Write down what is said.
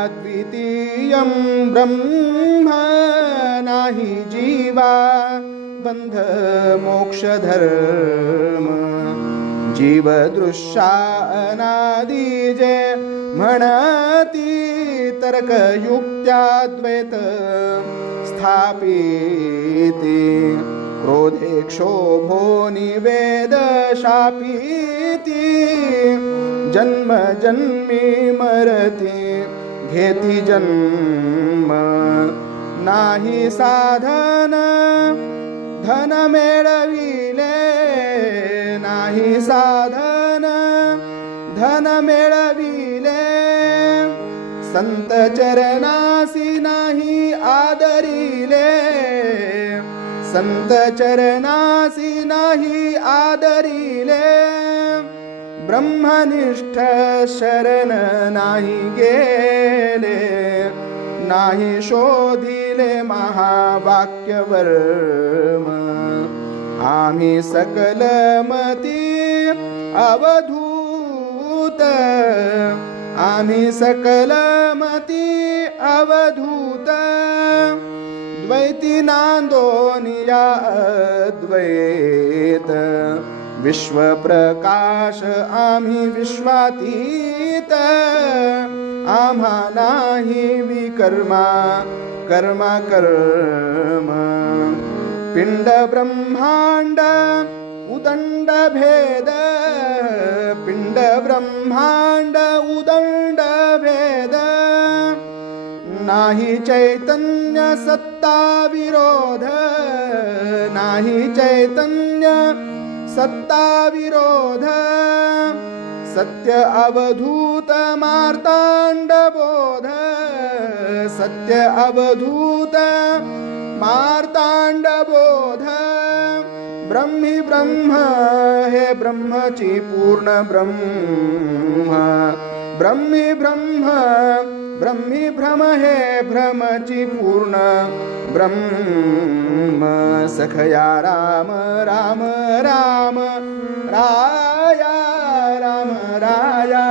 एवमेवाद्वितीयं ब्रह्म नाही जीवा बंध मोक्ष धर्म जीव दृश्या अनादि जे म्हणती तर्कयुक्त्याद्वैत स्थापिती क्रोधे क्षोभो निवेद शापीती जन्म जन्मी मरती घेती जन्म नाही साधन धन मिळविले नाही साधन धन मिळविले संत चरणासी नाही आदरिले संत चरणासी नाही आदरिले ब्रह्मनिष्ठ शरण नाही गेले नाही शोधिले महावाक्यवर्म आम्ही सकल मती अवधूत आम्ही सकल मती अवधूत द्वैती नांदोनिया अद्वैत विश्व प्रकाश आम्ही विश्वातीत आम्हा नाही विकर्मा कर्मा कर्म पिंड ब्रह्मांड उदंड भेद पिंड ब्रह्मांड उदंड भेद नाही चैतन्य सत्ता विरोध नाही चैतन्य सत्ता विरोध सत्य अवधूत मार्तांड बोध सत्य अवधूत मार्तांड बोध ब्रह्मी ब्रह्म हे ब्रह्मची पूर्ण ब्रह्म ब्रह्मी ब्रह्म ब्रह्मी भ्रम हे भ्रमची पूर्ण ब्रह्म सखया राम राम राम राया राम राया